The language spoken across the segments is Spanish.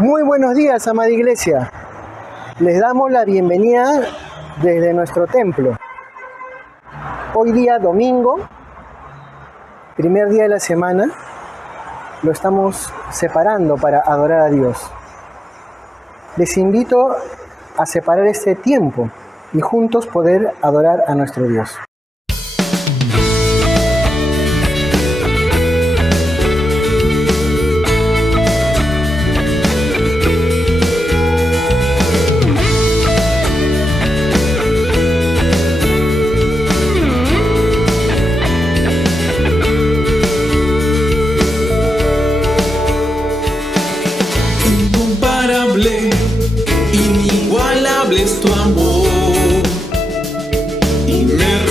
Muy buenos días, amada iglesia. Les damos la bienvenida desde nuestro templo. Hoy día domingo, primer día de la semana, lo estamos separando para adorar a Dios. Les invito a separar este tiempo y juntos poder adorar a nuestro Dios. Inigualable es tu amor y me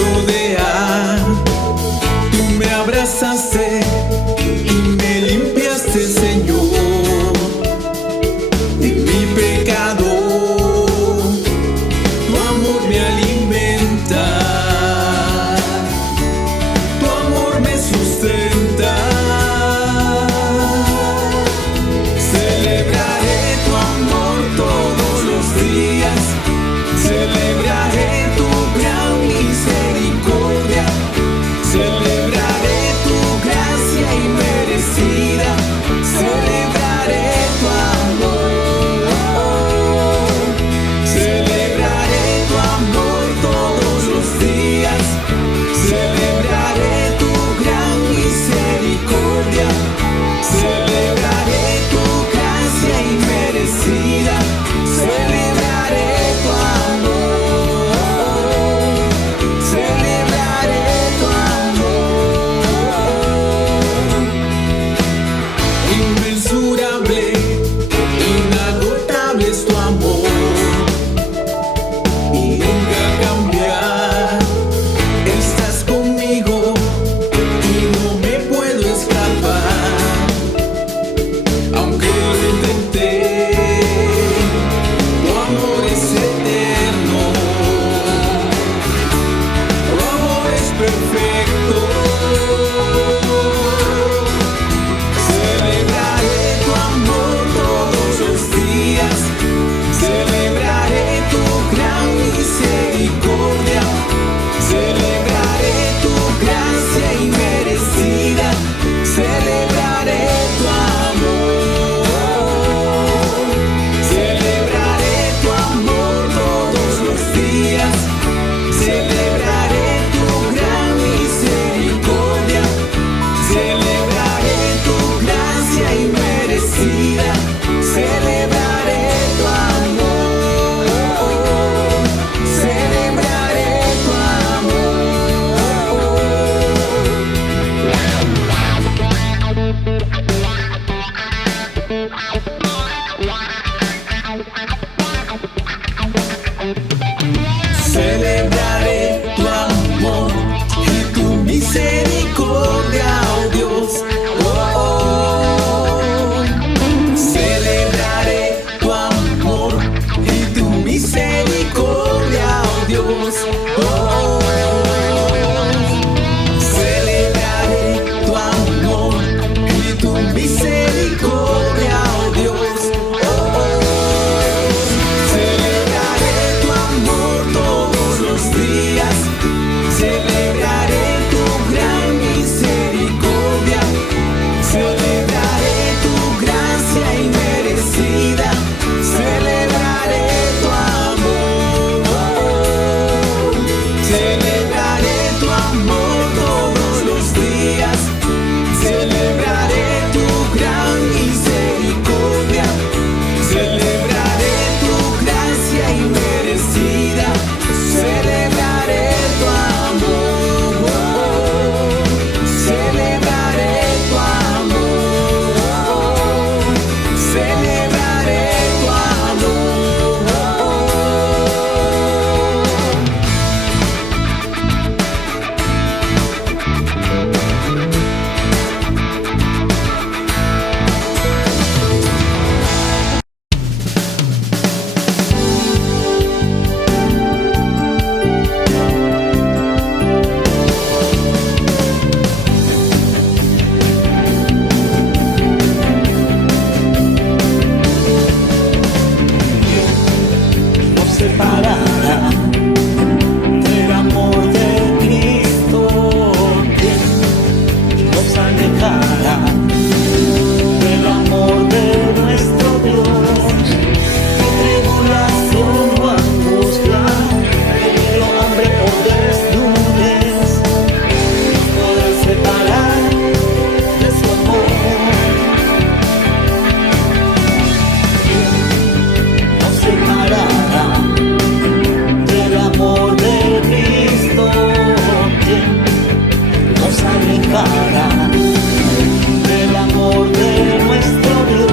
alejará del amor de nuestro Dios.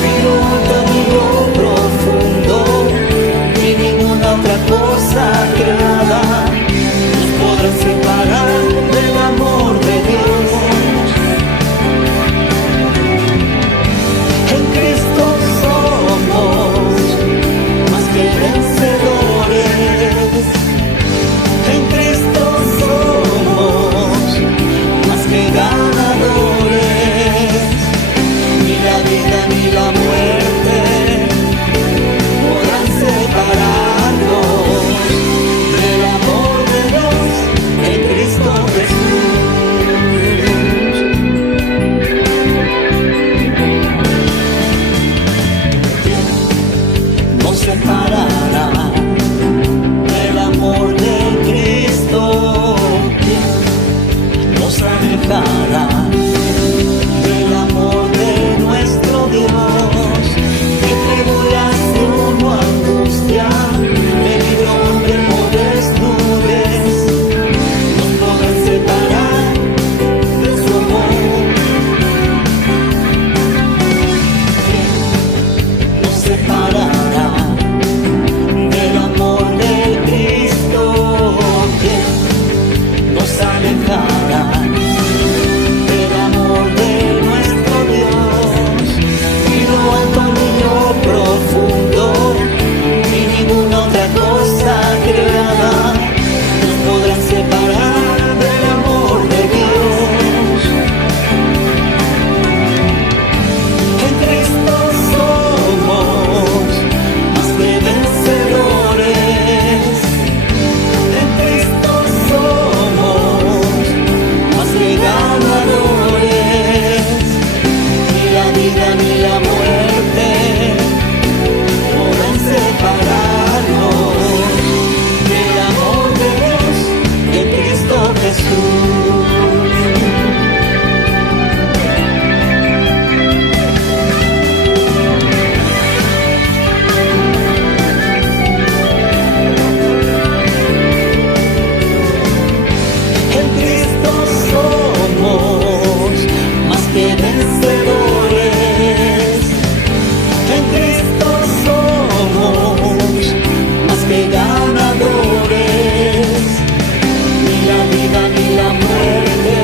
Ni lo alto ni lo profundo, ni ninguna otra cosa creada nos podrá separar del amor de Dios. En Cristo somos más que vencedores. En Cristo somos más que ganadores. Ni la vida ni la muerte podrán separarnos del amor de Dios en Cristo Jesús. Nos separará del amor de Cristo, nos alejará del amor de nuestro Dios. En tribulación o angustia, peligro o enfermo, desnudez, nos podrán separar de su amor. Nos separará del amor de Cristo, nos alejará del amor de nuestro Dios. Ni lo alto ni lo profundo, ni ninguna otra cosa creada nos podrá separar del amor de Dios. En Cristo somos más que vencedores. En Cristo somos más que ganadores. Ni la vida ni la muerte podrán separarnos del amor de Dios en Cristo Jesús. En Cristo somos más que vencedores. En Cristo somos más que ganadores. Ni la vida ni la muerte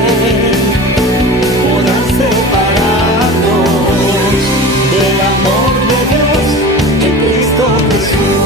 podrán separarnos del amor de Dios en Cristo Jesús.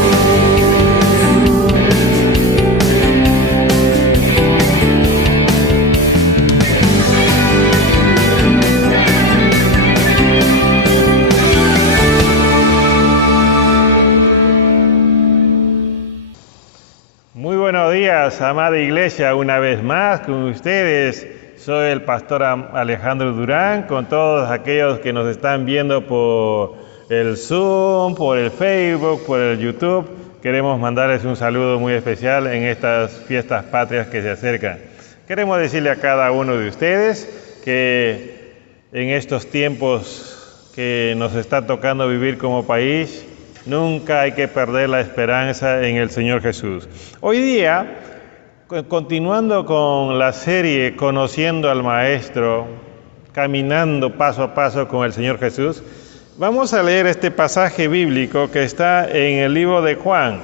Muy buenos días, amada iglesia, una vez más con ustedes. Soy el pastor Alejandro Durán, con todos aquellos que nos están viendo por el Zoom, por el Facebook, por el YouTube. Queremos mandarles un saludo muy especial en estas fiestas patrias que se acercan. Queremos decirle a cada uno de ustedes que en estos tiempos que nos está tocando vivir como país, nunca hay que perder la esperanza en el Señor Jesús. Hoy día, continuando con la serie Conociendo al Maestro, caminando paso a paso con el Señor Jesús, vamos a leer este pasaje bíblico que está en el libro de Juan.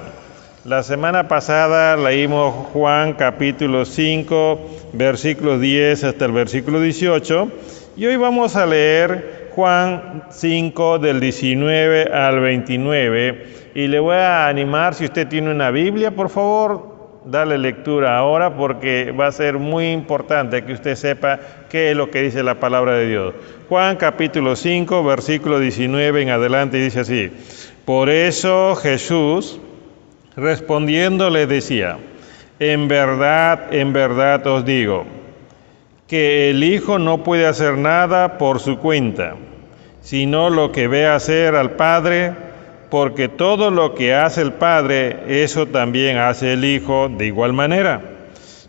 La semana pasada leímos Juan capítulo 5, versículos 10 hasta el versículo 18, y hoy vamos a leer Juan 5 del 19 al 29, y le voy a animar, si usted tiene una Biblia, por favor, dale lectura ahora, porque va a ser muy importante que usted sepa qué es lo que dice la palabra de Dios. Juan capítulo 5, versículo 19 en adelante, dice así: Por eso Jesús, respondiendo, le decía: en verdad os digo, que el Hijo no puede hacer nada por su cuenta, sino lo que ve hacer al Padre, porque todo lo que hace el Padre, eso también hace el Hijo de igual manera.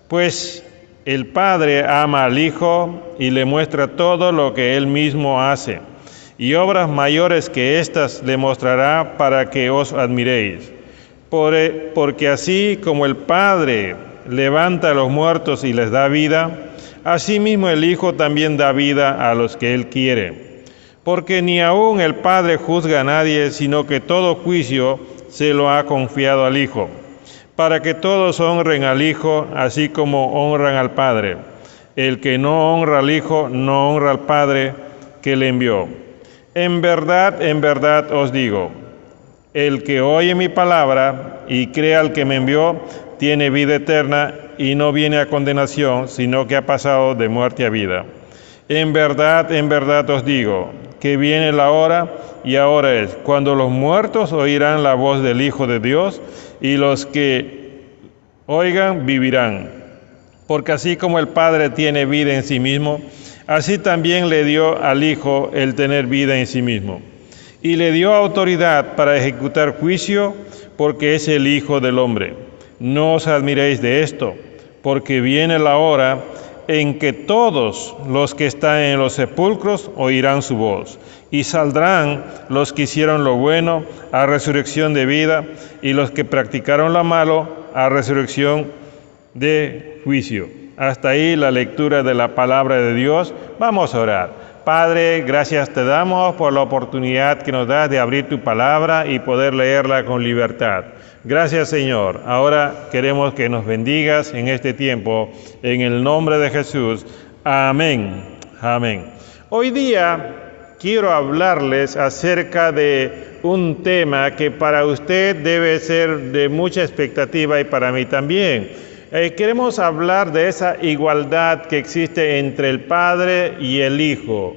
Pues el Padre ama al Hijo y le muestra todo lo que Él mismo hace, y obras mayores que éstas le mostrará para que os admiréis. Porque así como el Padre levanta a los muertos y les da vida, asimismo el Hijo también da vida a los que Él quiere. Porque ni aun el Padre juzga a nadie, sino que todo juicio se lo ha confiado al Hijo, para que todos honren al Hijo, así como honran al Padre. El que no honra al Hijo, no honra al Padre que le envió. En verdad os digo, el que oye mi palabra y cree al que me envió, tiene vida eterna y no viene a condenación, sino que ha pasado de muerte a vida. En verdad os digo, que viene la hora, y ahora es, cuando los muertos oirán la voz del Hijo de Dios, y los que oigan vivirán. Porque así como el Padre tiene vida en sí mismo, así también le dio al Hijo el tener vida en sí mismo. Y le dio autoridad para ejecutar juicio, porque es el Hijo del Hombre. No os admiréis de esto, porque viene la hora en que todos los que están en los sepulcros oirán su voz, y saldrán los que hicieron lo bueno a resurrección de vida, y los que practicaron lo malo a resurrección de juicio. Hasta ahí la lectura de la palabra de Dios. Vamos a orar. Padre, gracias te damos por la oportunidad que nos das de abrir tu palabra y poder leerla con libertad. Gracias, Señor. Ahora queremos que nos bendigas en este tiempo, en el nombre de Jesús. Amén. Amén. Hoy día quiero hablarles acerca de un tema que para usted debe ser de mucha expectativa y para mí también. Queremos hablar de esa igualdad que existe entre el Padre y el Hijo,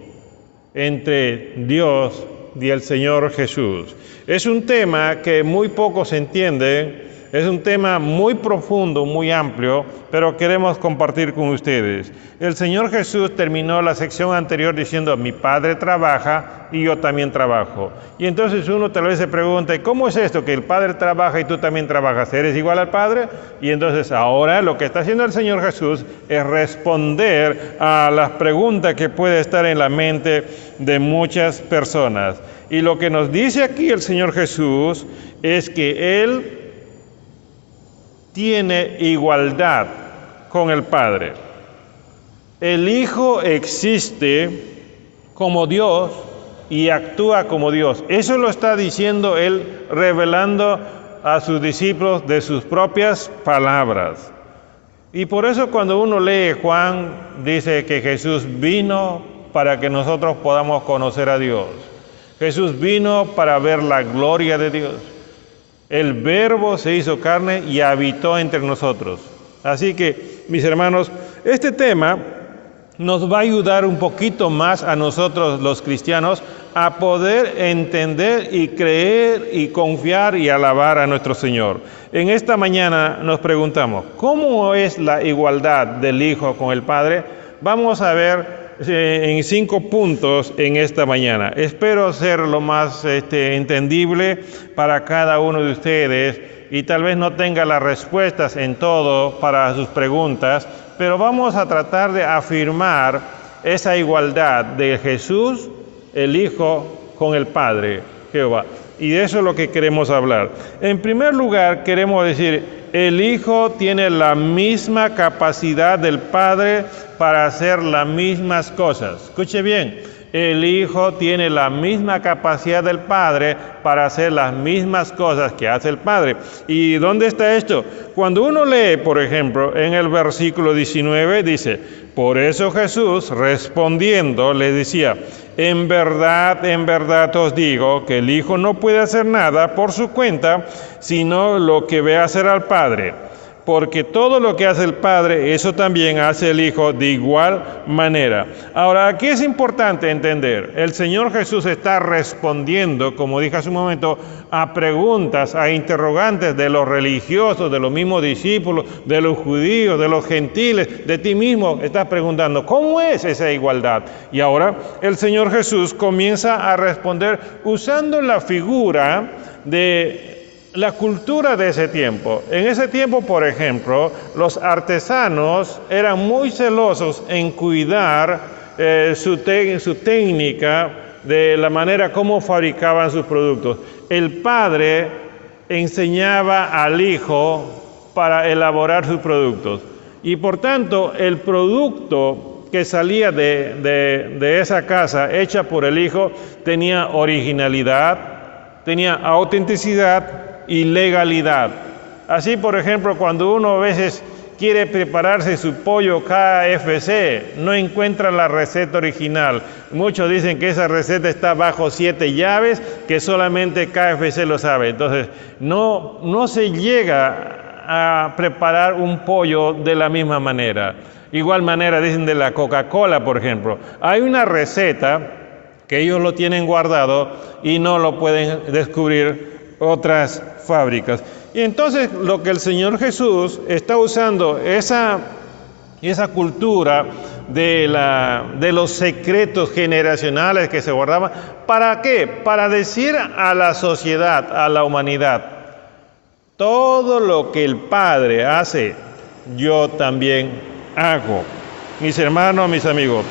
entre Dios y el Señor Jesús. Es un tema que muy pocos entienden, es un tema muy profundo, muy amplio, pero queremos compartir con ustedes. El Señor Jesús terminó la sección anterior diciendo, mi Padre trabaja y yo también trabajo. Y entonces uno tal vez se pregunta, ¿cómo es esto que el Padre trabaja y tú también trabajas? ¿Eres igual al Padre? Y entonces ahora lo que está haciendo el Señor Jesús es responder a las preguntas que puede estar en la mente de muchas personas. Y lo que nos dice aquí el Señor Jesús es que Él tiene igualdad con el Padre. El Hijo existe como Dios y actúa como Dios. Eso lo está diciendo Él, revelando a sus discípulos de sus propias palabras. Y por eso cuando uno lee Juan, dice que Jesús vino para que nosotros podamos conocer a Dios. Jesús vino para ver la gloria de Dios. El Verbo se hizo carne y habitó entre nosotros. Así que, mis hermanos, este tema nos va a ayudar un poquito más a nosotros los cristianos a poder entender y creer y confiar y alabar a nuestro Señor. En esta mañana nos preguntamos, ¿cómo es la igualdad del Hijo con el Padre? Vamos a ver en 5 puntos en esta mañana. Espero ser lo más entendible para cada uno de ustedes y tal vez no tenga las respuestas en todo para sus preguntas, pero vamos a tratar de afirmar esa igualdad de Jesús, el Hijo, con el Padre, Jehová. Y de eso es lo que queremos hablar. En primer lugar, queremos decir, el Hijo tiene la misma capacidad del Padre para hacer las mismas cosas. Escuche bien, el Hijo tiene la misma capacidad del Padre para hacer las mismas cosas que hace el Padre. ¿Y dónde está esto? Cuando uno lee, por ejemplo, en el versículo 19, dice, por eso Jesús, respondiendo, le decía, en verdad os digo que el Hijo no puede hacer nada por su cuenta, sino lo que ve hacer al Padre. Porque todo lo que hace el Padre, eso también hace el Hijo de igual manera. Ahora, aquí es importante entender, el Señor Jesús está respondiendo, como dije hace un momento, a preguntas, a interrogantes de los religiosos, de los mismos discípulos, de los judíos, de los gentiles, de ti mismo. Estás preguntando, ¿cómo es esa igualdad? Y ahora el Señor Jesús comienza a responder usando la figura de la cultura de ese tiempo. En ese tiempo, por ejemplo, los artesanos eran muy celosos en cuidar su técnica de la manera como fabricaban sus productos. El Padre enseñaba al Hijo para elaborar sus productos. Y por tanto, el producto que salía de esa casa hecha por el Hijo tenía originalidad, tenía autenticidad y legalidad. Así, por ejemplo, cuando uno a veces quiere prepararse su pollo KFC, no encuentra la receta original. Muchos dicen que esa receta está bajo 7 llaves, que solamente KFC lo sabe. Entonces, no se llega a preparar un pollo de la misma manera. Igual manera dicen de la Coca-Cola, por ejemplo. Hay una receta que ellos lo tienen guardado y no lo pueden descubrir otras fábricas. Y entonces lo que el Señor Jesús está usando esa cultura de los secretos generacionales que se guardaban, ¿para qué? Para decir a la sociedad, a la humanidad, todo lo que el Padre hace, yo también hago. Mis hermanos, mis amigos,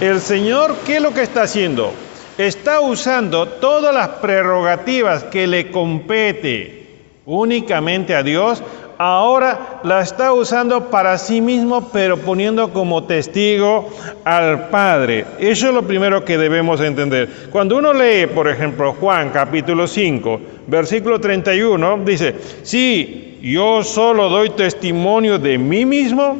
el Señor, ¿qué es lo que está haciendo? Está usando todas las prerrogativas que le compete únicamente a Dios, ahora la está usando para sí mismo, pero poniendo como testigo al Padre. Eso es lo primero que debemos entender. Cuando uno lee, por ejemplo, Juan capítulo 5, versículo 31, dice, si yo solo doy testimonio de mí mismo,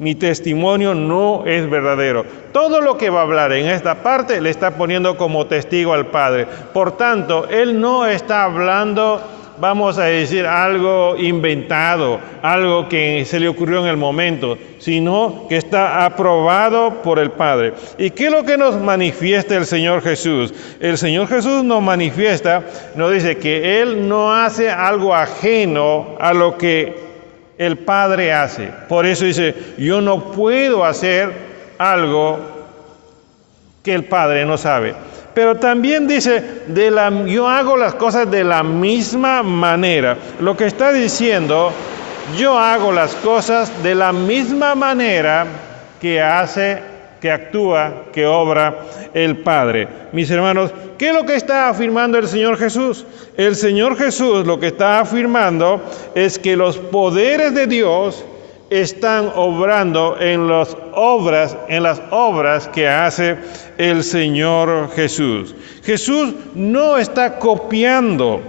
mi testimonio no es verdadero. Todo lo que va a hablar en esta parte le está poniendo como testigo al Padre. Por tanto, Él no está hablando, vamos a decir, algo inventado, algo que se le ocurrió en el momento, sino que está aprobado por el Padre. ¿Y qué es lo que nos manifiesta el Señor Jesús? El Señor Jesús nos manifiesta, nos dice que Él no hace algo ajeno a lo que el Padre hace. Por eso dice, yo no puedo hacer algo que el Padre no sabe. Pero también dice, yo hago las cosas de la misma manera. Lo que está diciendo, yo hago las cosas de la misma manera que actúa, que obra el Padre. Mis hermanos, ¿qué es lo que está afirmando el Señor Jesús? El Señor Jesús lo que está afirmando es que los poderes de Dios están obrando en las obras que hace el Señor Jesús. Jesús no está copiando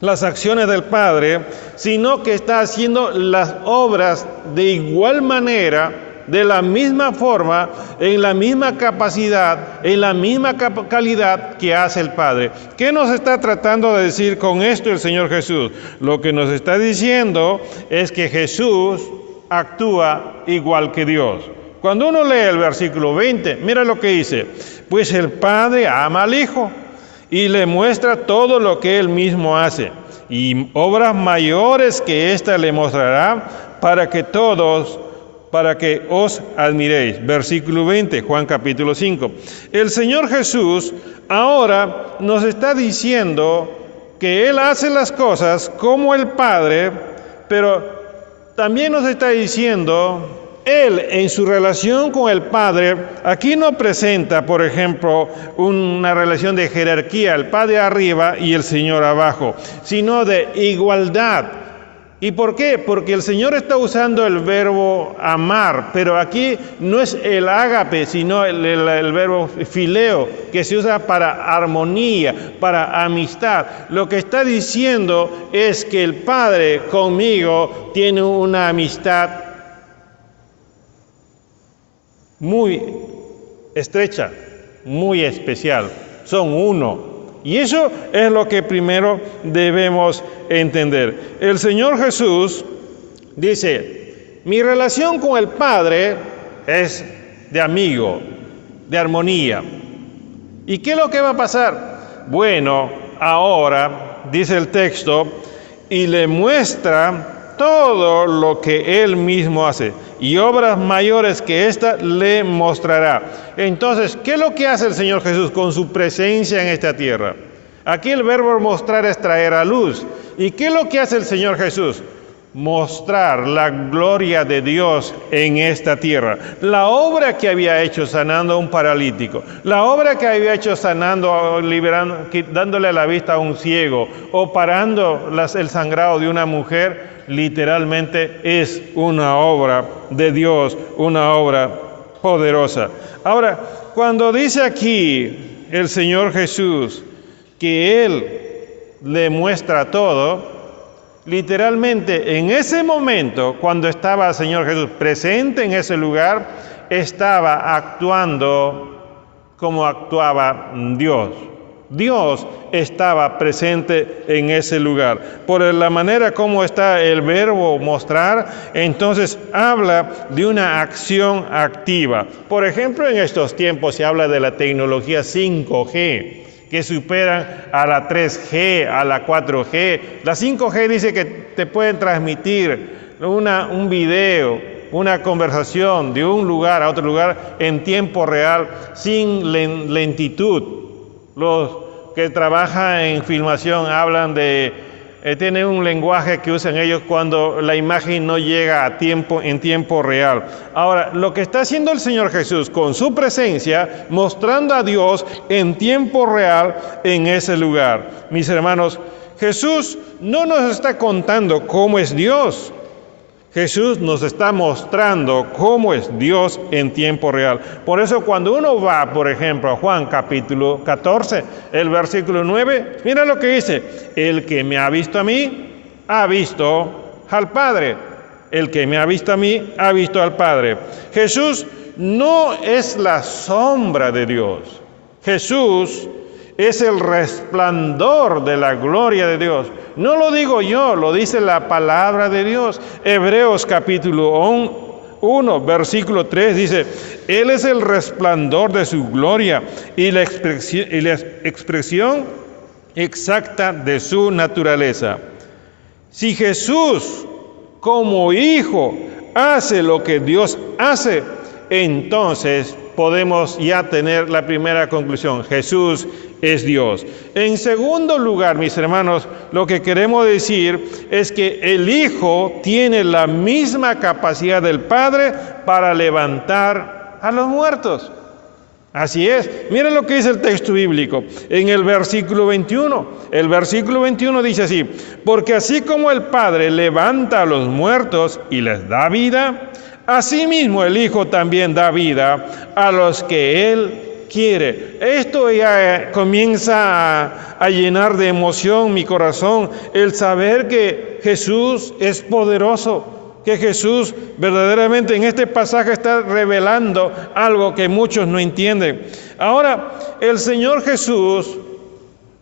las acciones del Padre, sino que está haciendo las obras de igual manera, de la misma forma, en la misma capacidad, en la misma calidad que hace el Padre. ¿Qué nos está tratando de decir con esto el Señor Jesús? Lo que nos está diciendo es que Jesús actúa igual que Dios. Cuando uno lee el versículo 20, mira lo que dice, pues el Padre ama al Hijo y le muestra todo lo que Él mismo hace, y obras mayores que ésta le mostrará para que os admiréis. Versículo 20, Juan capítulo 5. El Señor Jesús ahora nos está diciendo que Él hace las cosas como el Padre, pero también nos está diciendo, Él en su relación con el Padre, aquí no presenta, por ejemplo, una relación de jerarquía, el Padre arriba y el Señor abajo, sino de igualdad. ¿Y por qué? Porque el Señor está usando el verbo amar, pero aquí no es el ágape, sino el verbo fileo, que se usa para armonía, para amistad. Lo que está diciendo es que el Padre conmigo tiene una amistad muy estrecha, muy especial. Son uno. Y eso es lo que primero debemos entender. El Señor Jesús dice, mi relación con el Padre es de amigo, de armonía. ¿Y qué es lo que va a pasar? Bueno, ahora, dice el texto, y le muestra todo lo que Él mismo hace, y obras mayores que ésta le mostrará. Entonces, ¿qué es lo que hace el Señor Jesús con su presencia en esta tierra? Aquí el verbo mostrar es traer a luz. ¿Y qué es lo que hace el Señor Jesús? Mostrar la gloria de Dios en esta tierra. La obra que había hecho sanando a un paralítico, la obra que había hecho sanando, dándole la vista a un ciego, o parando el sangrado de una mujer, literalmente es una obra de Dios, una obra poderosa. Ahora, cuando dice aquí el Señor Jesús que Él le muestra todo, literalmente en ese momento, cuando estaba el Señor Jesús presente en ese lugar, estaba actuando como actuaba Dios. Dios estaba presente en ese lugar. Por la manera como está el verbo mostrar, entonces habla de una acción activa. Por ejemplo, en estos tiempos se habla de la tecnología 5G, que superan a la 3G, a la 4G. La 5G dice que te pueden transmitir un video, una conversación de un lugar a otro lugar en tiempo real, sin lentitud. Los que trabajan en filmación hablan de, tienen un lenguaje que usan ellos cuando la imagen no llega en tiempo real. Ahora, lo que está haciendo el Señor Jesús con su presencia, mostrando a Dios en tiempo real en ese lugar. Mis hermanos, Jesús no nos está contando cómo es Dios. Jesús nos está mostrando cómo es Dios en tiempo real. Por eso cuando uno va, por ejemplo, a Juan capítulo 14, el versículo 9, mira lo que dice: el que me ha visto a mí, ha visto al Padre. El que me ha visto a mí, ha visto al Padre. Jesús no es la sombra de Dios. Jesús es el resplandor de la gloria de Dios. No lo digo yo, lo dice la palabra de Dios. Hebreos capítulo 1, versículo 3 dice: Él es el resplandor de su gloria y la expresión exacta de su naturaleza. Si Jesús, como hijo, hace lo que Dios hace, entonces podemos ya tener la primera conclusión: Jesús es Dios. En segundo lugar, mis hermanos, lo que queremos decir es que el Hijo tiene la misma capacidad del Padre para levantar a los muertos. Así es. Miren lo que dice el texto bíblico en el versículo 21. El versículo 21 dice así: porque así como el Padre levanta a los muertos y les da vida, asimismo el Hijo también da vida a los que Él quiere. Esto ya comienza a llenar de emoción mi corazón, el saber que Jesús es poderoso, que Jesús verdaderamente en este pasaje está revelando algo que muchos no entienden. Ahora, el Señor Jesús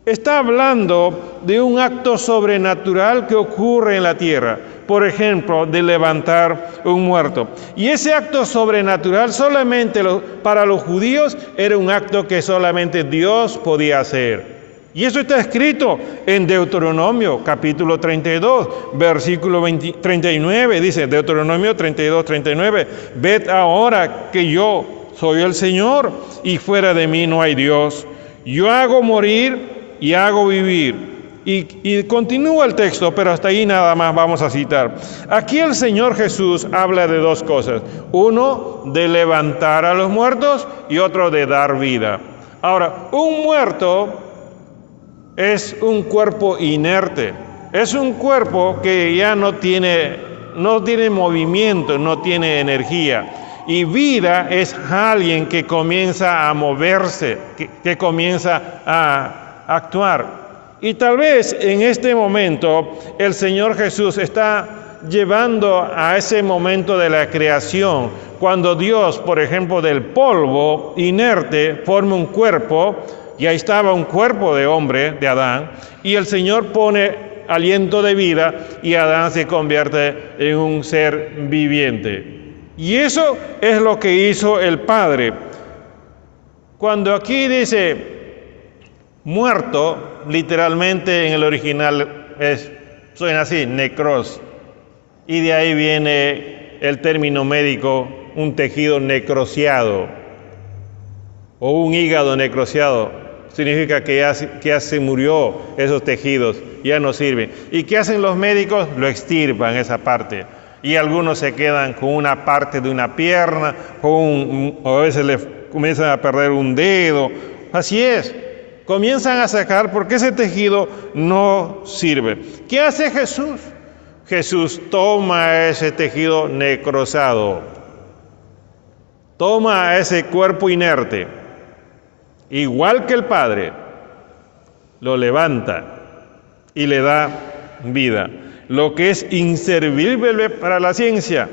está hablando de un acto sobrenatural que ocurre en la tierra. Por ejemplo, de levantar un muerto. Y ese acto sobrenatural solamente para los judíos era un acto que solamente Dios podía hacer. Y eso está escrito en Deuteronomio capítulo 32, versículo 39. Dice Deuteronomio 32, 39. Ved ahora que yo soy el Señor y fuera de mí no hay Dios. Yo hago morir y hago vivir. Y continúa el texto, pero hasta ahí nada más vamos a citar. Aquí el Señor Jesús habla de dos cosas. Uno, de levantar a los muertos, y otro, de dar vida. Ahora, un muerto es un cuerpo inerte. Es un cuerpo que ya no tiene movimiento, no tiene energía. Y vida es alguien que comienza a moverse, que comienza a actuar. Y tal vez en este momento el Señor Jesús está llevando a ese momento de la creación, cuando Dios, por ejemplo, del polvo inerte forma un cuerpo, y ahí estaba un cuerpo de hombre, de Adán, y el Señor pone aliento de vida y Adán se convierte en un ser viviente. Y eso es lo que hizo el Padre. Cuando aquí dice muerto, literalmente en el original suena así, necros. Y de ahí viene el término médico, un tejido necrosiado o un hígado necrosiado. Significa que ya se murió esos tejidos, ya no sirven. ¿Y qué hacen los médicos? Lo extirpan esa parte. Y algunos se quedan con una parte de una pierna, o a veces le comienzan a perder un dedo. Así es. Comienzan a sacar porque ese tejido no sirve. ¿Qué hace Jesús? Jesús toma ese tejido necrosado, toma ese cuerpo inerte, igual que el Padre, lo levanta y le da vida. Lo que es inservible para la ciencia,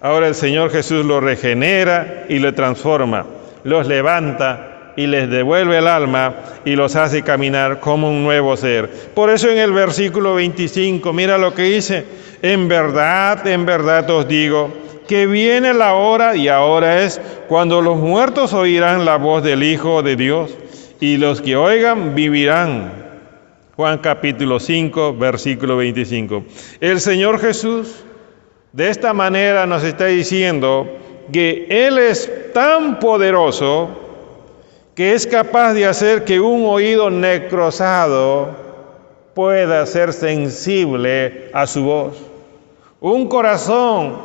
ahora el Señor Jesús lo regenera y lo transforma, los levanta y les devuelve el alma y los hace caminar como un nuevo ser. Por eso en el versículo 25, mira lo que dice: en verdad os digo, que viene la hora, y ahora es, cuando los muertos oirán la voz del Hijo de Dios, y los que oigan vivirán. Juan capítulo 5, versículo 25. El Señor Jesús de esta manera nos está diciendo que Él es tan poderoso que es capaz de hacer que un oído necrosado pueda ser sensible a su voz. Un corazón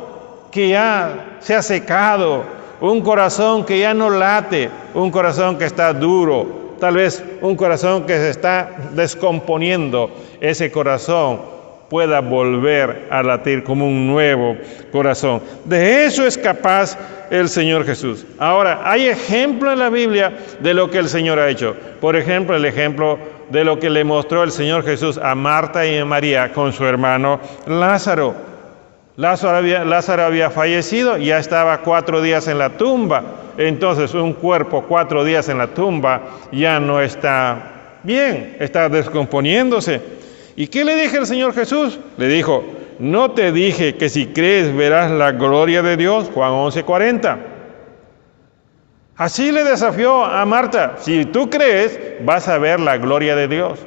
que ya se ha secado, un corazón que ya no late, un corazón que está duro, tal vez un corazón que se está descomponiendo, ese corazón pueda volver a latir como un nuevo corazón. De eso es capaz el Señor Jesús. Ahora, hay ejemplo en la Biblia de lo que el Señor ha hecho. Por ejemplo, el ejemplo de lo que le mostró el Señor Jesús a Marta y a María con su hermano Lázaro. Lázaro había fallecido, ya estaba 4 días en la tumba. Entonces, un cuerpo 4 días en la tumba ya no está bien, está descomponiéndose. ¿Y qué le dije al Señor Jesús? Le dijo: ¿no te dije que si crees verás la gloria de Dios? Juan 11:40. Así le desafió a Marta: si tú crees, vas a ver la gloria de Dios.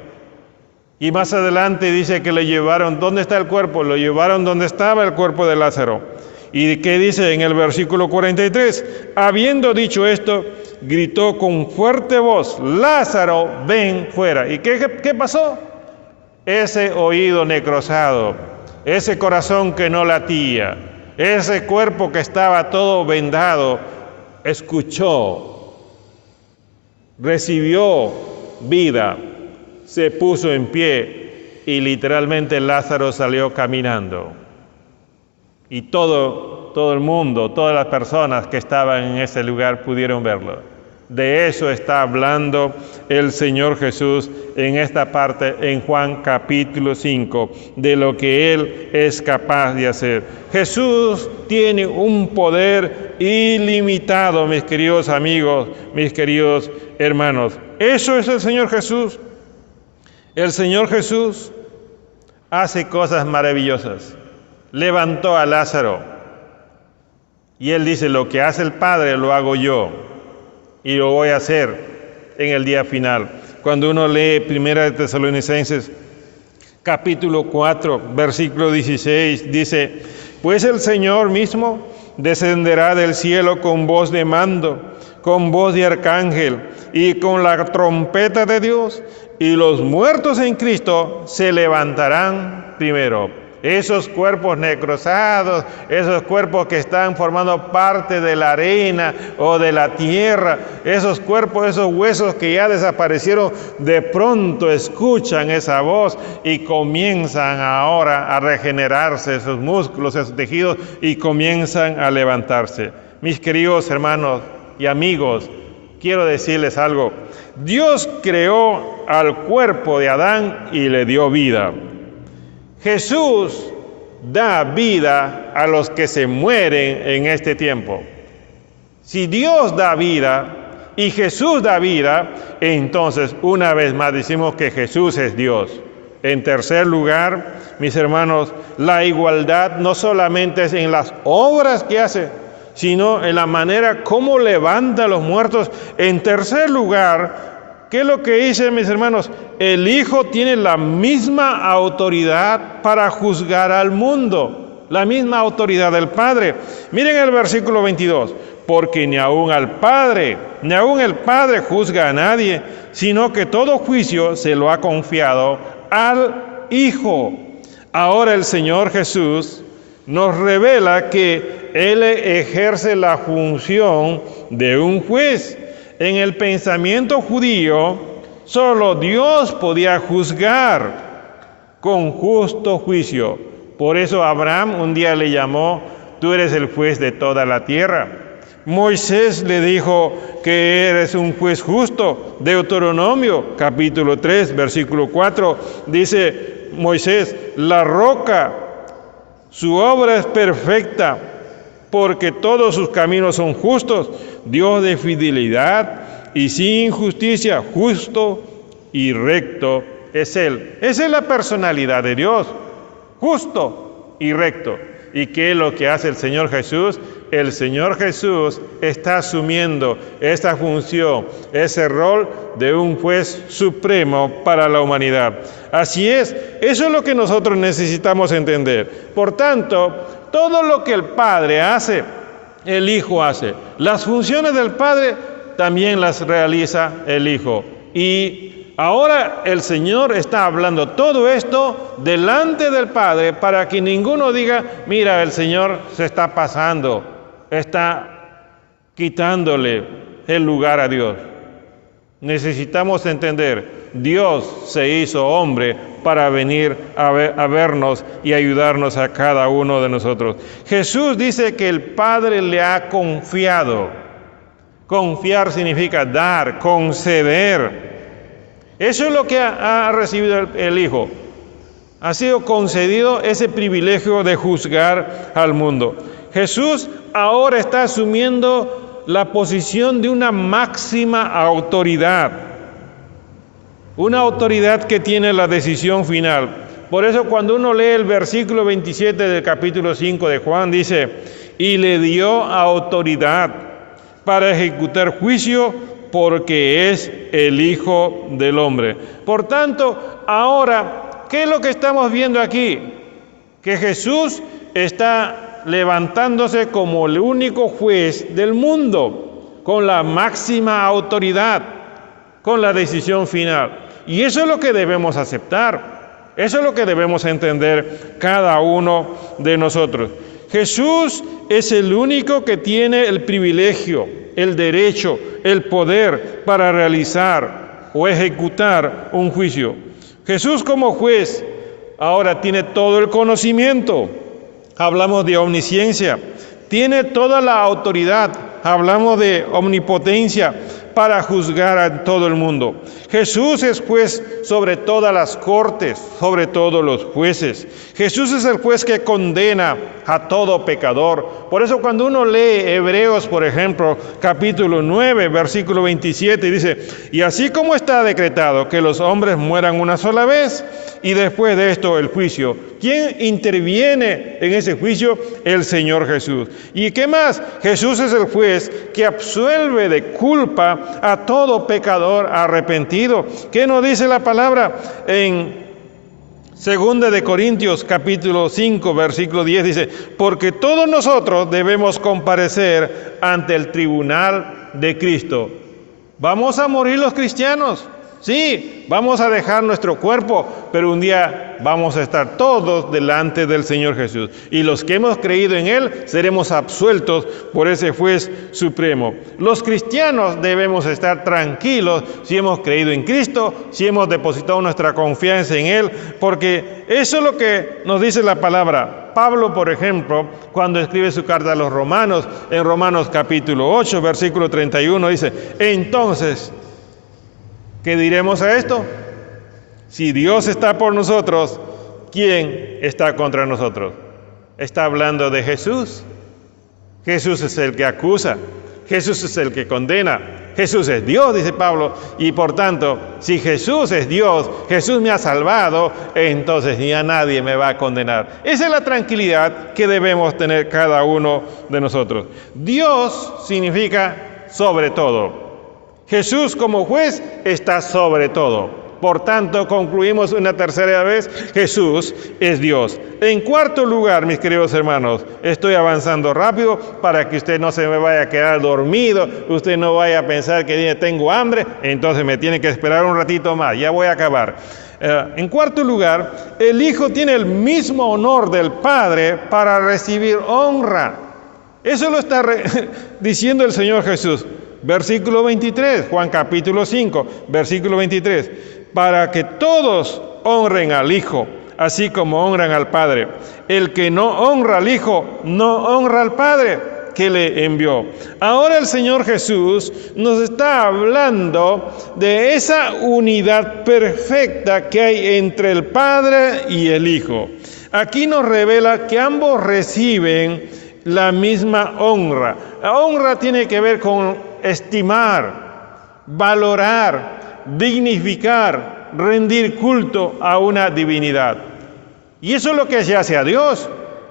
Y más adelante dice que le llevaron, ¿dónde está el cuerpo? Lo llevaron donde estaba el cuerpo de Lázaro. ¿Y qué dice en el versículo 43? Habiendo dicho esto, gritó con fuerte voz: Lázaro, ven fuera. ¿Y qué pasó? Ese oído necrosado, ese corazón que no latía, ese cuerpo que estaba todo vendado, escuchó, recibió vida, se puso en pie y literalmente Lázaro salió caminando. Y todo el mundo, todas las personas que estaban en ese lugar pudieron verlo. De eso está hablando el Señor Jesús en esta parte, en Juan capítulo 5, de lo que Él es capaz de hacer. Jesús tiene un poder ilimitado, mis queridos amigos, mis queridos hermanos. Eso es el Señor Jesús. El Señor Jesús hace cosas maravillosas. Levantó a Lázaro y Él dice: lo que hace el Padre lo hago yo. Y lo voy a hacer en el día final. Cuando uno lee 1 Tesalonicenses, capítulo 4, versículo 16, dice: pues el Señor mismo descenderá del cielo con voz de mando, con voz de arcángel y con la trompeta de Dios, y los muertos en Cristo se levantarán primero. Esos cuerpos necrosados, esos cuerpos que están formando parte de la arena o de la tierra, esos cuerpos, esos huesos que ya desaparecieron, de pronto escuchan esa voz y comienzan ahora a regenerarse esos músculos, esos tejidos, y comienzan a levantarse. Mis queridos hermanos y amigos, quiero decirles algo. Dios creó al cuerpo de Adán y le dio vida. Jesús da vida a los que se mueren en este tiempo. Si Dios da vida y Jesús da vida, entonces una vez más decimos que Jesús es Dios. En tercer lugar, mis hermanos, la igualdad no solamente es en las obras que hace, sino en la manera como levanta a los muertos. En tercer lugar, ¿qué es lo que dice, mis hermanos? El Hijo tiene la misma autoridad para juzgar al mundo, la misma autoridad del Padre. Miren el versículo 22. Porque ni aun el Padre juzga a nadie, sino que todo juicio se lo ha confiado al Hijo. Ahora el Señor Jesús nos revela que Él ejerce la función de un juez. En el pensamiento judío, solo Dios podía juzgar con justo juicio, Por eso Abraham un día le llamó, tú eres el juez de toda la tierra. Moisés le dijo que eres un juez justo. Deuteronomio, capítulo 3, versículo 4, dice Moisés, la roca, su obra es perfecta, porque todos sus caminos son justos. Dios de fidelidad y sin injusticia, justo y recto es Él. Esa es la personalidad de Dios, justo y recto. ¿Y qué es lo que hace el Señor Jesús? El Señor Jesús está asumiendo esa función, ese rol de un juez supremo para la humanidad. Así es, eso es lo que nosotros necesitamos entender. Por tanto, todo lo que el Padre hace, el Hijo hace. Las funciones del Padre también las realiza el Hijo. Y ahora el Señor está hablando todo esto delante del Padre para que ninguno diga, mira, el Señor se está pasando, está quitándole el lugar a Dios. Necesitamos entender, Dios se hizo hombre para venir a vernos y ayudarnos a cada uno de nosotros. Jesús dice que el Padre le ha confiado. Confiar significa dar, conceder. Eso es lo que ha recibido el Hijo. Ha sido concedido ese privilegio de juzgar al mundo. Jesús ahora está asumiendo la posición de una máxima autoridad. Una autoridad que tiene la decisión final. Por eso cuando uno lee el versículo 27 del capítulo 5 de Juan, dice, y le dio autoridad para ejecutar juicio porque es el Hijo del Hombre. Por tanto, ahora, ¿qué es lo que estamos viendo aquí? Que Jesús está levantándose como el único juez del mundo, con la máxima autoridad, con la decisión final. Y eso es lo que debemos aceptar, eso es lo que debemos entender cada uno de nosotros. Jesús es el único que tiene el privilegio, el derecho, el poder para realizar o ejecutar un juicio. Jesús como juez ahora tiene todo el conocimiento. Hablamos de omnisciencia. Tiene toda la autoridad. Hablamos de omnipotencia para juzgar a todo el mundo. Jesús es juez sobre todas las cortes, sobre todos los jueces. Jesús es el juez que condena a todo pecador. Por eso cuando uno lee Hebreos, por ejemplo, capítulo 9, versículo 27, dice, y así como está decretado que los hombres mueran una sola vez, y después de esto el juicio. ¿Quién interviene en ese juicio? El Señor Jesús. ¿Y qué más? Jesús es el juez que absuelve de culpa a todo pecador arrepentido. ¿Qué nos dice la palabra? En 2 de Corintios capítulo 5 versículo 10 dice, porque todos nosotros debemos comparecer ante el tribunal de Cristo. ¿Vamos a morir los cristianos? Sí, vamos a dejar nuestro cuerpo, pero un día vamos a estar todos delante del Señor Jesús. Y los que hemos creído en Él seremos absueltos por ese juez supremo. Los cristianos debemos estar tranquilos si hemos creído en Cristo, si hemos depositado nuestra confianza en Él, porque eso es lo que nos dice la palabra. Pablo, por ejemplo, cuando escribe su carta a los romanos, en Romanos capítulo 8, versículo 31, dice, entonces, ¿qué diremos a esto? Si Dios está por nosotros, ¿quién está contra nosotros? Está hablando de Jesús. Jesús es el que acusa. Jesús es el que condena. Jesús es Dios, dice Pablo. Y por tanto, si Jesús es Dios, Jesús me ha salvado, entonces ni a nadie me va a condenar. Esa es la tranquilidad que debemos tener cada uno de nosotros. Dios significa sobre todo. Jesús como juez está sobre todo. Por tanto, concluimos una tercera vez, Jesús es Dios. En cuarto lugar, mis queridos hermanos, estoy avanzando rápido para que usted no se me vaya a quedar dormido, usted no vaya a pensar que tengo hambre, entonces me tiene que esperar un ratito más, ya voy a acabar. En cuarto lugar, el Hijo tiene el mismo honor del Padre para recibir honra. Eso lo está diciendo el Señor Jesús. Versículo 23, Juan capítulo 5, versículo 23. Para que todos honren al Hijo, así como honran al Padre. El que no honra al Hijo, no honra al Padre que le envió. Ahora el Señor Jesús nos está hablando de esa unidad perfecta que hay entre el Padre y el Hijo. Aquí nos revela que ambos reciben la misma honra. La honra tiene que ver con estimar, valorar, dignificar, rendir culto a una divinidad. Y eso es lo que se hace a Dios.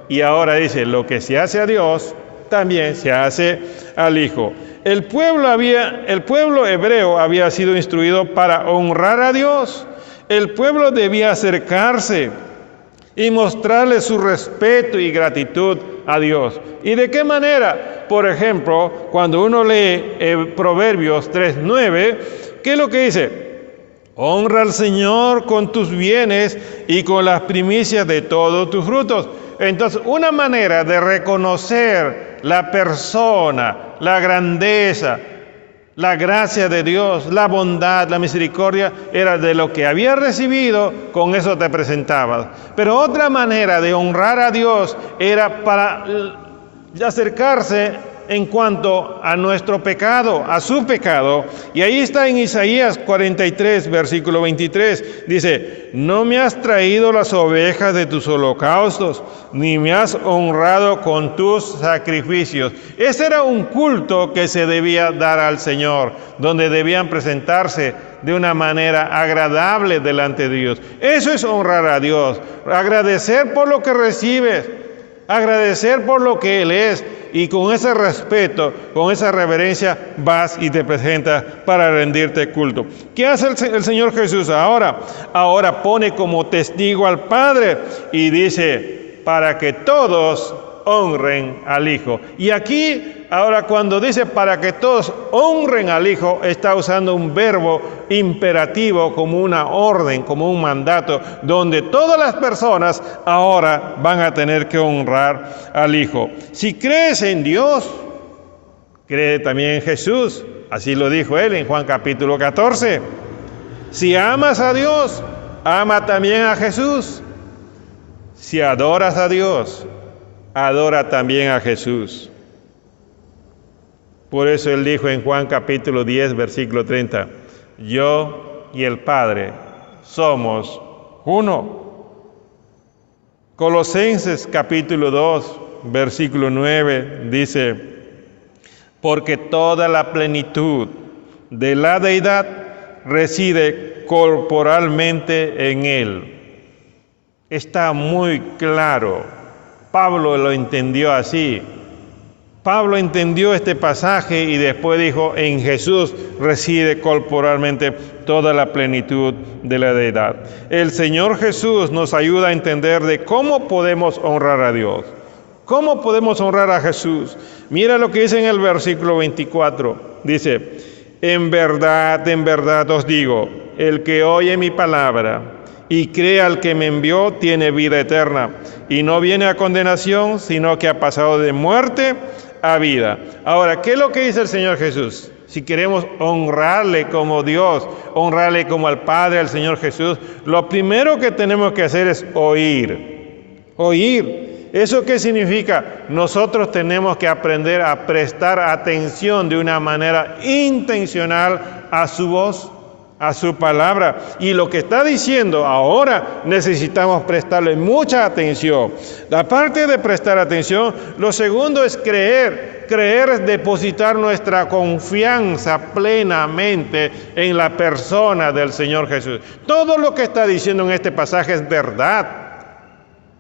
Y ahora dice, lo que se hace a Dios, también se hace al Hijo. El pueblo hebreo había sido instruido para honrar a Dios. El pueblo debía acercarse y mostrarle su respeto y gratitud a Dios. ¿Y de qué manera? Por ejemplo, cuando uno lee Proverbios 3:9, ¿qué es lo que dice? Honra al Señor con tus bienes y con las primicias de todos tus frutos. Entonces, una manera de reconocer la persona, la grandeza, la gracia de Dios, la bondad, la misericordia, era de lo que había recibido, con eso te presentabas. Pero otra manera de honrar a Dios era para acercarse en cuanto a nuestro pecado, a su pecado. Y ahí está en Isaías 43, versículo 23. Dice, no me has traído las ovejas de tus holocaustos, ni me has honrado con tus sacrificios. Ese era un culto que se debía dar al Señor, donde debían presentarse de una manera agradable delante de Dios. Eso es honrar a Dios, agradecer por lo que recibes, agradecer por lo que Él es, y con ese respeto, con esa reverencia, vas y te presentas para rendirte culto. ¿Qué hace el Señor Jesús ahora? Ahora pone como testigo al Padre y dice, para que todos honren al Hijo. Y aquí, ahora cuando dice para que todos honren al Hijo, está usando un verbo imperativo como una orden, como un mandato, donde todas las personas ahora van a tener que honrar al Hijo. Si crees en Dios, cree también en Jesús. Así lo dijo Él en Juan capítulo 14. Si amas a Dios, ama también a Jesús. Si adoras a Dios, adora también a Jesús. Por eso Él dijo en Juan capítulo 10, versículo 30, yo y el Padre somos uno. Colosenses capítulo 2, versículo 9 dice, porque toda la plenitud de la deidad reside corporalmente en Él. Está muy claro. Pablo lo entendió así. Pablo entendió este pasaje y después dijo, en Jesús reside corporalmente toda la plenitud de la deidad. El Señor Jesús nos ayuda a entender de cómo podemos honrar a Dios. ¿Cómo podemos honrar a Jesús? Mira lo que dice en el versículo 24. Dice, en verdad os digo, el que oye mi palabra y cree al que me envió tiene vida eterna, y no viene a condenación, sino que ha pasado de muerte a vida. Ahora, ¿qué es lo que dice el Señor Jesús? Si queremos honrarle como Dios, honrarle como al Padre, al Señor Jesús, lo primero que tenemos que hacer es oír. Oír. ¿Eso qué significa? Nosotros tenemos que aprender a prestar atención de una manera intencional a su voz, a su palabra. Y lo que está diciendo ahora necesitamos prestarle mucha atención. Aparte de prestar atención, lo segundo es creer. Creer es depositar nuestra confianza plenamente en la persona del Señor Jesús. Todo lo que está diciendo en este pasaje es verdad.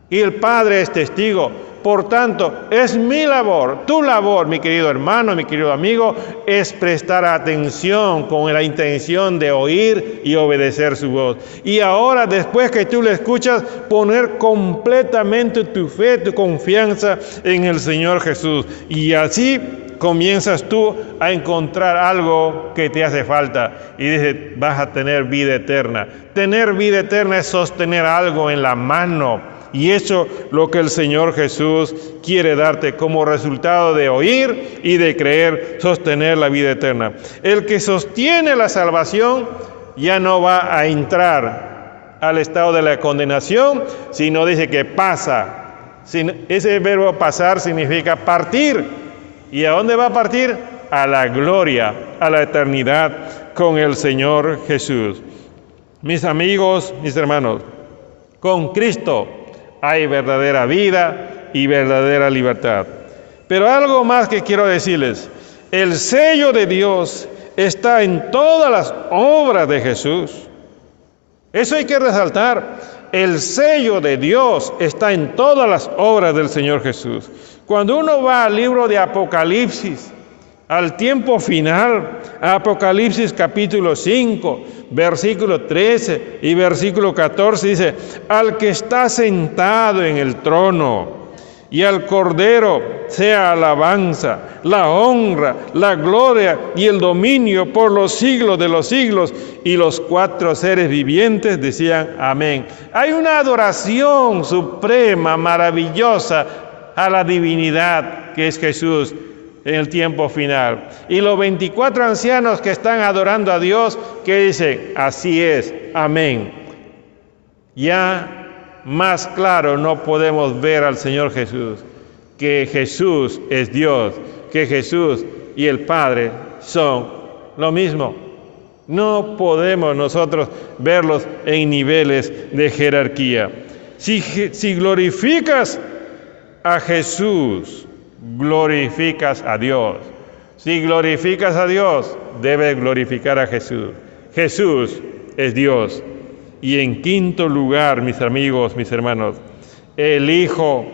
Y el Padre es testigo. Por tanto, es mi labor, tu labor, mi querido hermano, mi querido amigo, es prestar atención con la intención de oír y obedecer su voz. Y ahora, después que tú le escuchas, poner completamente tu fe, tu confianza en el Señor Jesús. Y así comienzas tú a encontrar algo que te hace falta. Y dices, vas a tener vida eterna. Tener vida eterna es sostener algo en la mano. Y eso es lo que el Señor Jesús quiere darte como resultado de oír y de creer, sostener la vida eterna. El que sostiene la salvación ya no va a entrar al estado de la condenación, sino dice que pasa. Ese verbo pasar significa partir. ¿Y a dónde va a partir? A la gloria, a la eternidad con el Señor Jesús. Mis amigos, mis hermanos, con Cristo hay verdadera vida y verdadera libertad. Pero algo más que quiero decirles, el sello de Dios está en todas las obras de Jesús. Eso hay que resaltar. El sello de Dios está en todas las obras del Señor Jesús. Cuando uno va al libro de Apocalipsis, al tiempo final, Apocalipsis capítulo 5, versículo 13 y versículo 14, dice, al que está sentado en el trono y al Cordero sea alabanza, la honra, la gloria y el dominio por los siglos de los siglos. Y los 4 seres vivientes decían amén. Hay una adoración suprema, maravillosa a la divinidad que es Jesús en el tiempo final. Y los 24 ancianos que están adorando a Dios, que dicen, así es, amén. Ya más claro no podemos ver al Señor Jesús, que Jesús es Dios, que Jesús y el Padre son lo mismo. No podemos nosotros verlos en niveles de jerarquía. Si glorificas a Jesús, glorificas a Dios. Si glorificas a Dios, debes glorificar a Jesús. Jesús es Dios. Y en quinto lugar, mis amigos, mis hermanos, el Hijo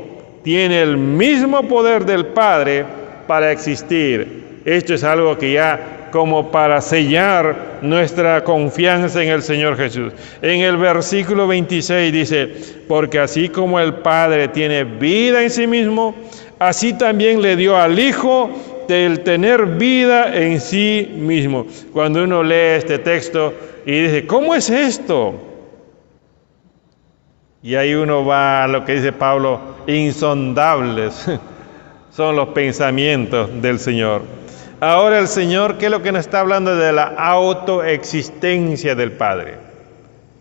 tiene el mismo poder del Padre para existir. Esto es algo que ya como para sellar nuestra confianza en el Señor Jesús. En el versículo 26 dice, porque así como el Padre tiene vida en sí mismo, así también le dio al Hijo del tener vida en sí mismo. Cuando uno lee este texto y dice, ¿cómo es esto? Y ahí uno va a lo que dice Pablo, insondables son los pensamientos del Señor. Ahora el Señor, ¿qué es lo que nos está hablando? De la autoexistencia del Padre.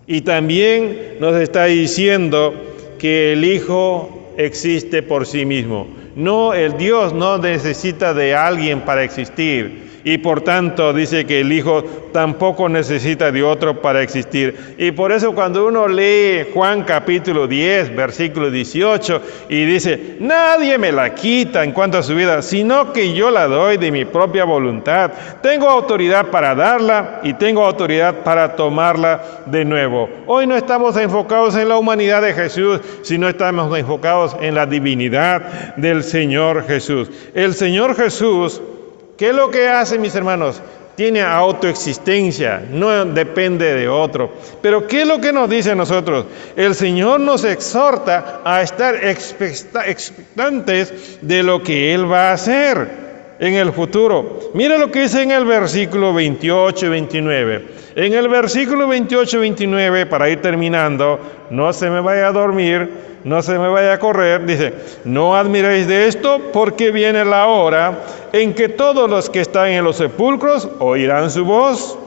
Y también nos está diciendo que el Hijo existe por sí mismo. No, el Dios no necesita de alguien para existir. Y por tanto dice que el Hijo tampoco necesita de otro para existir. Y por eso cuando uno lee Juan capítulo 10, versículo 18, y dice, nadie me la quita en cuanto a su vida, sino que yo la doy de mi propia voluntad. Tengo autoridad para darla y tengo autoridad para tomarla de nuevo. Hoy no estamos enfocados en la humanidad de Jesús, sino estamos enfocados en la divinidad del Señor Jesús. El Señor Jesús, ¿qué es lo que hace, mis hermanos? Tiene autoexistencia, no depende de otro. Pero ¿qué es lo que nos dice a nosotros? El Señor nos exhorta a estar expectantes de lo que Él va a hacer en el futuro. Mira lo que dice en el versículo 28 y 29. En el versículo 28 y 29, para ir terminando, no se me vaya a dormir, no se me vaya a correr, dice, no admiréis de esto, porque viene la hora en que todos los que están en los sepulcros oirán su voz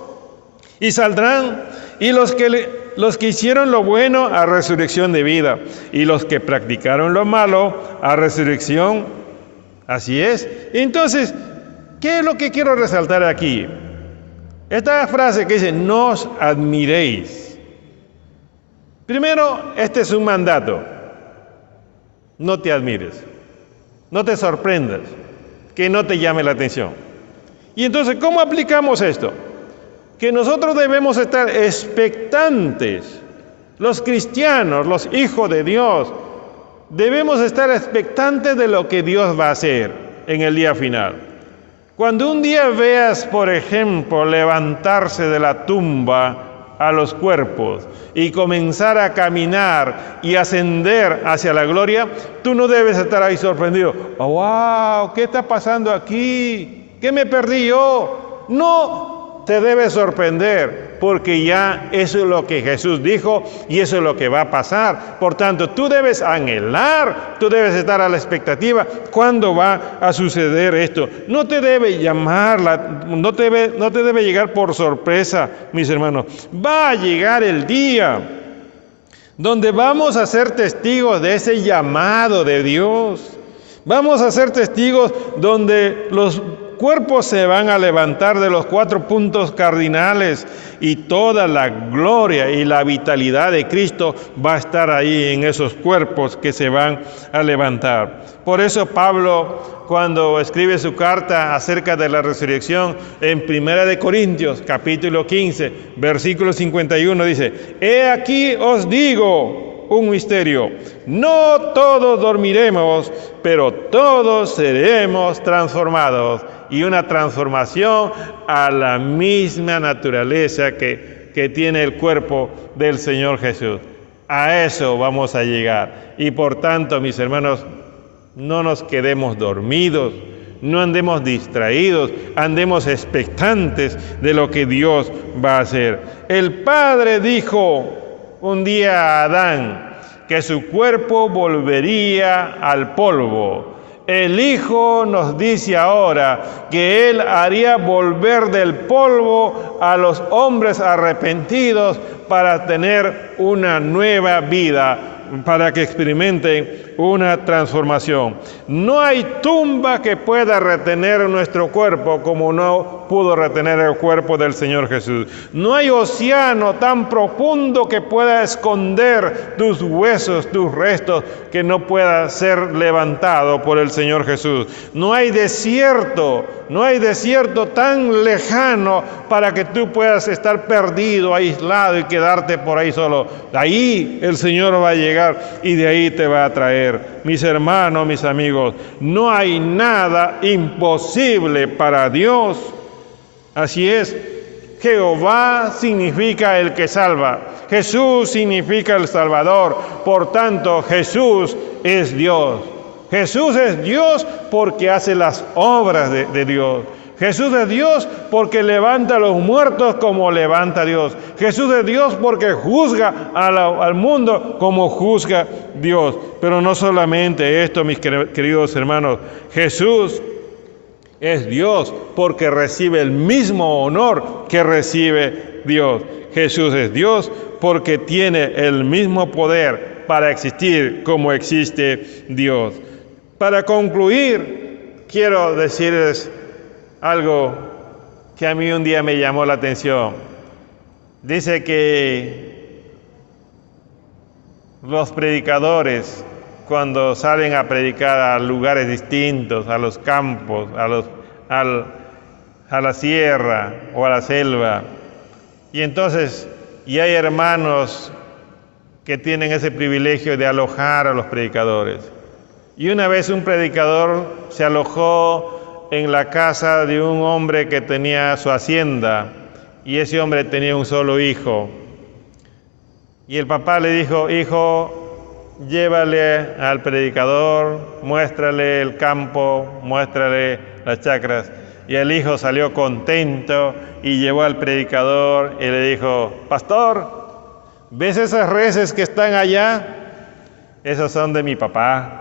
y saldrán, y los que hicieron lo bueno a resurrección de vida, y los que practicaron lo malo a resurrección. Así es. Entonces, ¿qué es lo que quiero resaltar aquí? Esta frase que dice, no os admiréis. Primero, este es un mandato. No te admires, no te sorprendas, que no te llame la atención. Y entonces, ¿cómo aplicamos esto? Que nosotros debemos estar expectantes. Los cristianos, los hijos de Dios, debemos estar expectantes de lo que Dios va a hacer en el día final. Cuando un día veas, por ejemplo, levantarse de la tumba a los cuerpos y comenzar a caminar y ascender hacia la gloria, tú no debes estar ahí sorprendido. Oh, wow, ¿qué está pasando aquí? ¿Qué me perdí yo? No, te debes sorprender, porque ya eso es lo que Jesús dijo y eso es lo que va a pasar. Por tanto, tú debes anhelar, tú debes estar a la expectativa. ¿Cuándo va a suceder esto? No te debe no te debe llegar por sorpresa, mis hermanos. Va a llegar el día donde vamos a ser testigos de ese llamado de Dios. Vamos a ser testigos donde los cuerpos se van a levantar de los 4 puntos cardinales y toda la gloria y la vitalidad de Cristo va a estar ahí en esos cuerpos que se van a levantar. Por eso Pablo, cuando escribe su carta acerca de la resurrección en 1 Corintios, capítulo 15, versículo 51, dice: «He aquí os digo un misterio, no todos dormiremos, pero todos seremos transformados». Y una transformación a la misma naturaleza que tiene el cuerpo del Señor Jesús. A eso vamos a llegar. Y por tanto, mis hermanos, no nos quedemos dormidos, no andemos distraídos, andemos expectantes de lo que Dios va a hacer. El Padre dijo un día a Adán que su cuerpo volvería al polvo. El Hijo nos dice ahora que Él haría volver del polvo a los hombres arrepentidos para tener una nueva vida, para que experimenten una transformación. No hay tumba que pueda retener nuestro cuerpo como no pudo retener el cuerpo del Señor Jesús. No hay océano tan profundo que pueda esconder tus huesos, tus restos, que no pueda ser levantado por el Señor Jesús. No hay desierto tan lejano para que tú puedas estar perdido, aislado y quedarte por ahí solo. Ahí el Señor va a llegar y de ahí te va a traer. Mis hermanos, mis amigos, no hay nada imposible para Dios. Así es, Jehová significa el que salva. Jesús significa el Salvador. Por tanto, Jesús es Dios. Jesús es Dios porque hace las obras de Dios. Jesús es Dios porque levanta a los muertos como levanta a Dios. Jesús es Dios porque juzga al mundo como juzga Dios. Pero no solamente esto, mis queridos hermanos. Jesús es Dios porque recibe el mismo honor que recibe Dios. Jesús es Dios porque tiene el mismo poder para existir como existe Dios. Para concluir, quiero decirles algo que a mí un día me llamó la atención. Dice que los predicadores, cuando salen a predicar a lugares distintos, a los campos, a la sierra o a la selva, y entonces hay hermanos que tienen ese privilegio de alojar a los predicadores. Y una vez un predicador se alojó en la casa de un hombre que tenía su hacienda, y ese hombre tenía un solo hijo. Y el papá le dijo: hijo, llévale al predicador, muéstrale el campo, muéstrale las chacras. Y el hijo salió contento y llevó al predicador y le dijo: pastor, ¿ves esas reses que están allá? Esas son de mi papá.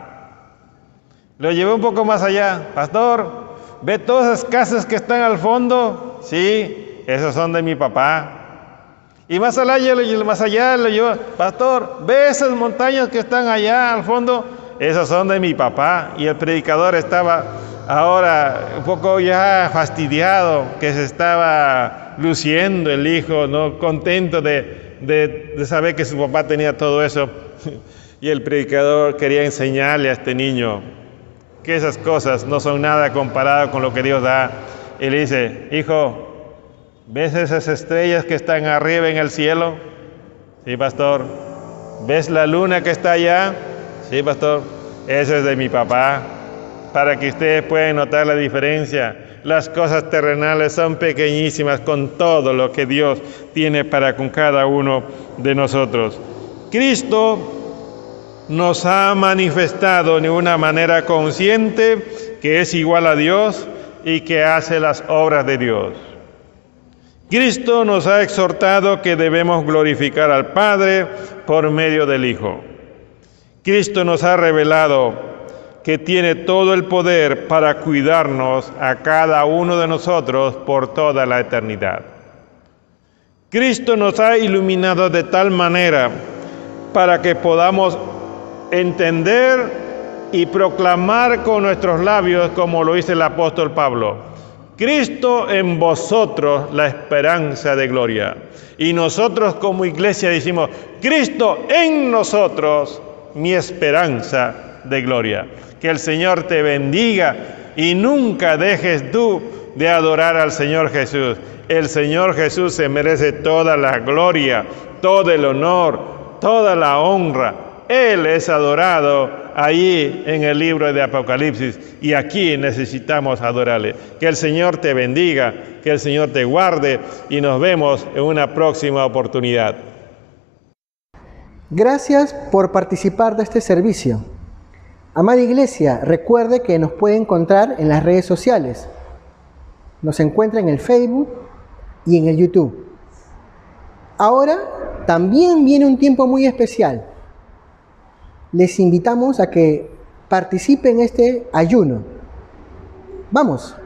Lo llevé un poco más allá: pastor, ¿ve todas esas casas que están al fondo? Sí, esas son de mi papá. Y más allá lo llevo: pastor, ¿ve esas montañas que están allá al fondo? Esas son de mi papá. Y el predicador estaba ahora un poco ya fastidiado, que se estaba luciendo el hijo, ¿no? Contento de saber que su papá tenía todo eso. Y el predicador quería enseñarle a este niño que esas cosas no son nada comparado con lo que Dios da. Y le dice: hijo, ¿ves esas estrellas que están arriba en el cielo? Sí, pastor. ¿Ves la luna que está allá? Sí, pastor. Eso es de mi papá. Para que ustedes puedan notar la diferencia. Las cosas terrenales son pequeñísimas con todo lo que Dios tiene para con cada uno de nosotros. Cristo nos ha manifestado de una manera consciente que es igual a Dios y que hace las obras de Dios. Cristo nos ha exhortado que debemos glorificar al Padre por medio del Hijo. Cristo nos ha revelado que tiene todo el poder para cuidarnos a cada uno de nosotros por toda la eternidad. Cristo nos ha iluminado de tal manera para que podamos entender y proclamar con nuestros labios, como lo dice el apóstol Pablo: Cristo en vosotros, la esperanza de gloria. Y nosotros como iglesia decimos: Cristo en nosotros, mi esperanza de gloria. Que el Señor te bendiga y nunca dejes tú de adorar al Señor Jesús. El Señor Jesús se merece toda la gloria, todo el honor, toda la honra. Él es adorado allí en el libro de Apocalipsis, y aquí necesitamos adorarle. Que el Señor te bendiga, que el Señor te guarde, y nos vemos en una próxima oportunidad. Gracias por participar de este servicio. Amada Iglesia, recuerde que nos puede encontrar en las redes sociales. Nos encuentra en el Facebook y en el YouTube. Ahora también viene un tiempo muy especial. Les invitamos a que participen en este ayuno. Vamos.